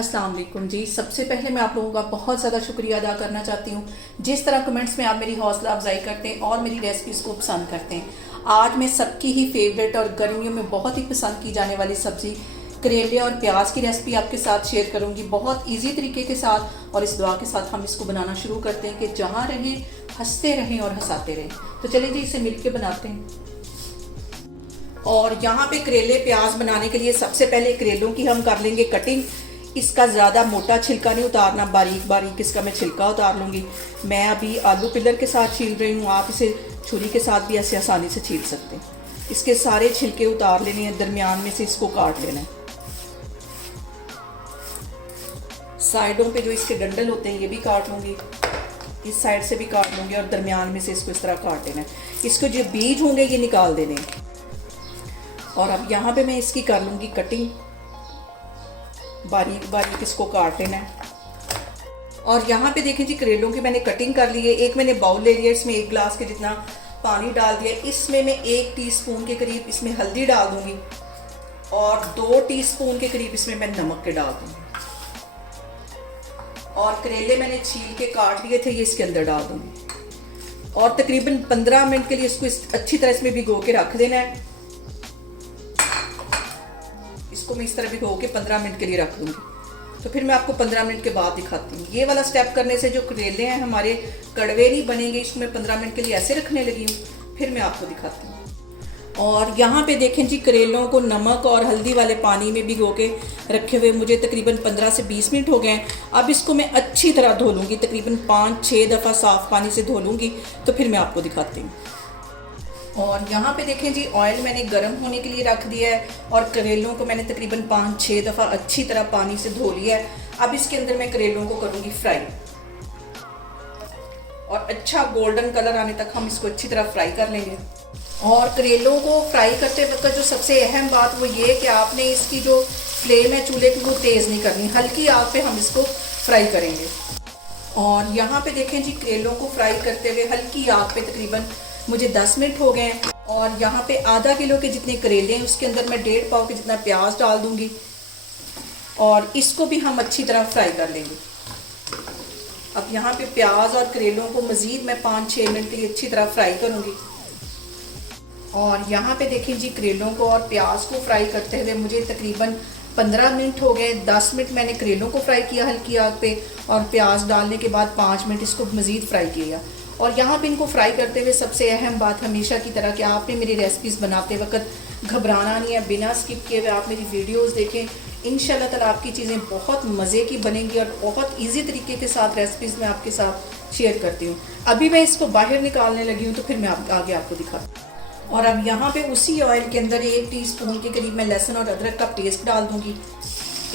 अस्सलाम वालेकुम जी। सबसे पहले मैं आप लोगों का बहुत ज़्यादा शुक्रिया अदा करना चाहती हूँ जिस तरह कमेंट्स में आप मेरी हौसला अफजाई करते हैं और मेरी रेसिपीज़ को पसंद करते हैं। आज मैं सबकी ही फेवरेट और गर्मियों में बहुत ही पसंद की जाने वाली सब्ज़ी करेले और प्याज की रेसिपी आपके साथ शेयर करूँगी बहुत ईजी तरीके के साथ। और इस दुआ के साथ हम इसको बनाना शुरू करते हैं कि जहाँ रहें हंसते रहें और हंसाते रहें। तो चलिए जी इसे मिल के बनाते हैं। और यहाँ पे करेले प्याज बनाने के लिए सबसे पहले करेलों की हम कर लेंगे कटिंग। इसका ज़्यादा मोटा छिलका नहीं उतारना, बारीक बारीक इसका मैं छिलका उतार लूँगी। मैं अभी आलू पिलर के साथ छील रही हूँ, आप इसे छुरी के साथ भी ऐसे आसानी से छील सकते हैं। इसके सारे छिलके उतार लेने हैं, दरमियान में से इसको काट लेना है। साइडों पे जो इसके डंडल होते हैं ये भी काट लूँगी, इस साइड से भी काट लूँगी और दरमियान में से इसको इस तरह काट लेना है। इसको जो बीज होंगे ये निकाल देने हैं। और अब यहाँ पे मैं इसकी कर लूँगी कटिंग, बारीक बारीक इसको काट लेना है। और यहाँ पे देखें जी करेलों की मैंने कटिंग कर ली है। एक मैंने बाउल ले लिया, इसमें 1 गिलास के जितना पानी डाल दिया। इसमें मैं 1 टीस्पून के करीब इसमें हल्दी डाल दूँगी और 2 टीस्पून के करीब इसमें मैं नमक के डाल दूँगी। और करेले मैंने छील के काट लिए थे, ये इसके अंदर डाल दूँगी और तकरीबन 15 मिनट के लिए इसको अच्छी तरह इसमें भिगो के रख देना है। इसको मैं इस तरह भिगो के 15 मिनट के लिए रख दूँगी। तो फिर मैं आपको 15 मिनट के बाद दिखाती हूँ। ये वाला स्टेप करने से जो करेले हैं हमारे कड़वे नहीं बनेंगे। इसको मैं 15 मिनट के लिए ऐसे रखने लगी हूँ, फिर मैं आपको दिखाती हूँ। और यहाँ पे देखें जी करेलों को नमक और हल्दी वाले पानी में भिगो के रखे हुए मुझे तकरीबन 15 से 20 मिनट हो गए हैं। अब इसको मैं अच्छी तरह धो लूँगी, तकरीबन 5-6 दफ़ा साफ़ पानी से धो लूँगी, तो फिर मैं आपको दिखाती हूँ। और यहाँ पे देखें जी ऑयल मैंने गर्म होने के लिए रख दिया है और करेलों को मैंने तकरीबन 5-6 दफ़ा अच्छी तरह पानी से धो लिया है। अब इसके अंदर मैं करेलों को करूँगी फ्राई और अच्छा गोल्डन कलर आने तक हम इसको अच्छी तरह फ्राई कर लेंगे। और करेलों को फ्राई करते वक्त जो सबसे अहम बात वो ये कि आपने इसकी जो फ्लेम है चूल्हे की वो तेज़ नहीं करनी, हल्की आग पे हम इसको फ्राई करेंगे। और यहाँ पे देखें जी करेलों को फ्राई करते हुए हल्की आग पे तकरीबन मुझे 10 मिनट हो गए हैं। और यहाँ पे आधा किलो के जितने करेले हैं उसके अंदर मैं 1.5 पाव के जितना प्याज डाल दूँगी और इसको भी हम अच्छी तरह फ्राई कर लेंगे। अब यहाँ पे प्याज और करेलों को मज़ीद मैं 5-6 मिनट के लिए अच्छी तरह फ्राई करूँगी। और यहाँ पे देखें जी करेलों को और प्याज को फ्राई करते हुए मुझे तकरीबन 15 मिनट हो गए। 10 मिनट मैंने करेलों को फ्राई किया हल्की आग पे और प्याज डालने के बाद 5 मिनट इसको मज़ीद फ्राई किया। और यहाँ पे इनको फ्राई करते हुए सबसे अहम बात हमेशा की तरह कि आपने मेरी रेसिपीज़ बनाते वक्त घबराना नहीं है, बिना स्किप किए हुए आप मेरी वीडियोस देखें। इंशाल्लाह ताला आपकी चीज़ें बहुत मज़े की बनेंगी और बहुत इजी तरीके के साथ रेसिपीज़ मैं आपके साथ शेयर करती हूँ। अभी मैं इसको बाहर निकालने लगी हूँ, तो फिर मैं आगे आपको दिखाती हूँ। और अब यहाँ पे उसी ऑयल के अंदर 1 टीस्पून के करीब मैं लहसुन और अदरक का पेस्ट डाल दूँगी।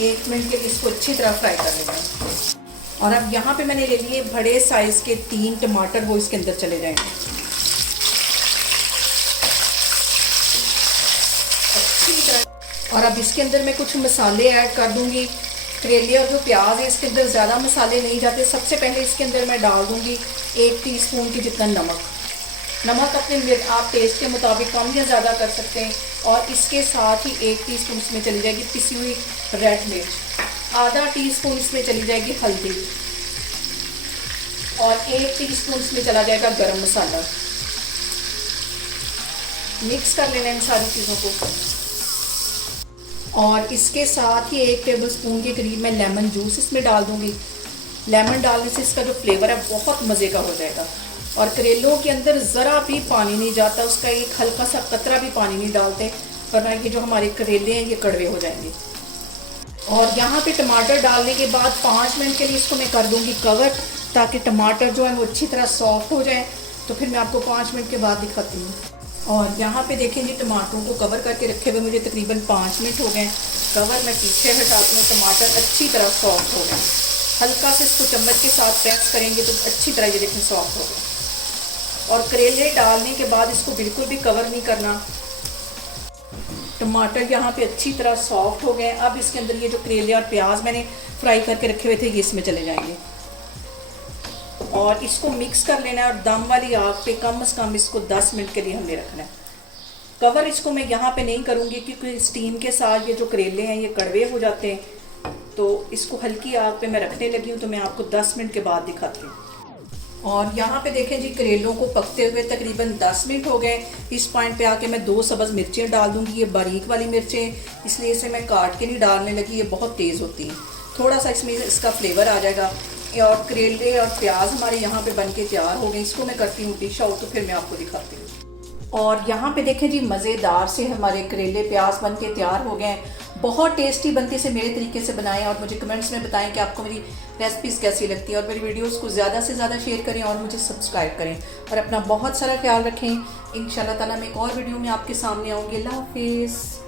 1 मिनट के लिए इसको अच्छी तरह फ्राई कर लेना है। और अब यहाँ पे मैंने ले लिए बड़े साइज़ के 3 टमाटर, वो इसके अंदर चले जाएंगे अच्छी तरह। और अब इसके अंदर मैं कुछ मसाले ऐड कर दूँगी। करेले और जो प्याज है इसके अंदर ज़्यादा मसाले नहीं जाते। सबसे पहले इसके अंदर मैं डाल दूँगी 1 टीस्पून की जितना नमक। नमक अपने आप टेस्ट के मुताबिक कम या ज़्यादा कर सकते हैं। और इसके साथ ही 1 टीस्पून इसमें चली जाएगी पिसी हुई रेड मिर्च, आधा टीस्पून इसमें चली जाएगी हल्दी और 1 टीस्पून इसमें चला जाएगा गरम मसाला। मिक्स कर लेना इन सारी चीज़ों को। और इसके साथ ही 1 टेबलस्पून के करीब मैं लेमन जूस इसमें डाल दूँगी। लेमन डालने से इसका जो फ्लेवर है बहुत मज़े का हो जाएगा। और करेलों के अंदर ज़रा भी पानी नहीं जाता, उसका एक हल्का सा कतरा भी पानी नहीं डालते, वरना ये जो हमारे करेले हैं ये कड़वे हो जाएंगे। और यहाँ पे टमाटर डालने के बाद 5 मिनट के लिए इसको मैं कर दूँगी कवर, ताकि टमाटर जो है वो अच्छी तरह सॉफ्ट हो जाए। तो फिर मैं आपको 5 मिनट के बाद दिखाती हूँ। और यहाँ पे देखें जी टमाटरों को कवर करके रखे हुए मुझे तकरीबन 5 मिनट हो गए। कवर मैं पीछे हटाती हूँ, टमाटर अच्छी तरह सॉफ्ट हो गए। हल्का से इसको चम्मच के साथ प्रेस करेंगे तो अच्छी तरह ये देखें सॉफ्ट हो गए। और करेले डालने के बाद इसको बिल्कुल भी कवर नहीं करना। टमाटर यहाँ पे अच्छी तरह सॉफ्ट हो गए। अब इसके अंदर ये जो करेले और प्याज मैंने फ्राई करके रखे हुए थे ये इसमें चले जाएंगे और इसको मिक्स कर लेना है। और दम वाली आग पे कम से कम इसको 10 मिनट के लिए हमने रखना है। कवर इसको मैं यहाँ पे नहीं करूँगी क्योंकि स्टीम के साथ ये जो करेले हैं ये कड़वे हो जाते हैं। तो इसको हल्की आग पे मैं रखने लगी हूँ, तो मैं आपको 10 मिनट के बाद दिखाती हूँ। और यहाँ पे देखें जी, करेलों को पकते हुए तकरीबन 10 मिनट हो गए। इस पॉइंट पे आके मैं 2 सब्ज़ मिर्चें डाल दूँगी। ये बारीक वाली मिर्चें, इसलिए इसे मैं काट के नहीं डालने लगी, ये बहुत तेज़ होती हैं। थोड़ा सा इसमें इसका फ्लेवर आ जाएगा। और करेले और प्याज हमारे यहाँ पे बन के तैयार हो गए। इसको मैं करती हूँ डिश आउट, तो फिर मैं आपको दिखाती हूँ। और यहाँ पे देखें जी, मज़ेदार से हमारे करेले प्याज बन के तैयार हो गए हैं। बहुत टेस्टी बनती से मेरे तरीके से बनाएं और मुझे कमेंट्स में बताएं कि आपको मेरी रेसिपीज़ कैसी लगती है। और मेरी वीडियोस को ज़्यादा से ज़्यादा शेयर करें और मुझे सब्सक्राइब करें और अपना बहुत सारा ख्याल रखें। इंशाल्लाह ताला मैं एक और वीडियो में आपके सामने आऊँगी। अल्लाह हाफिज़।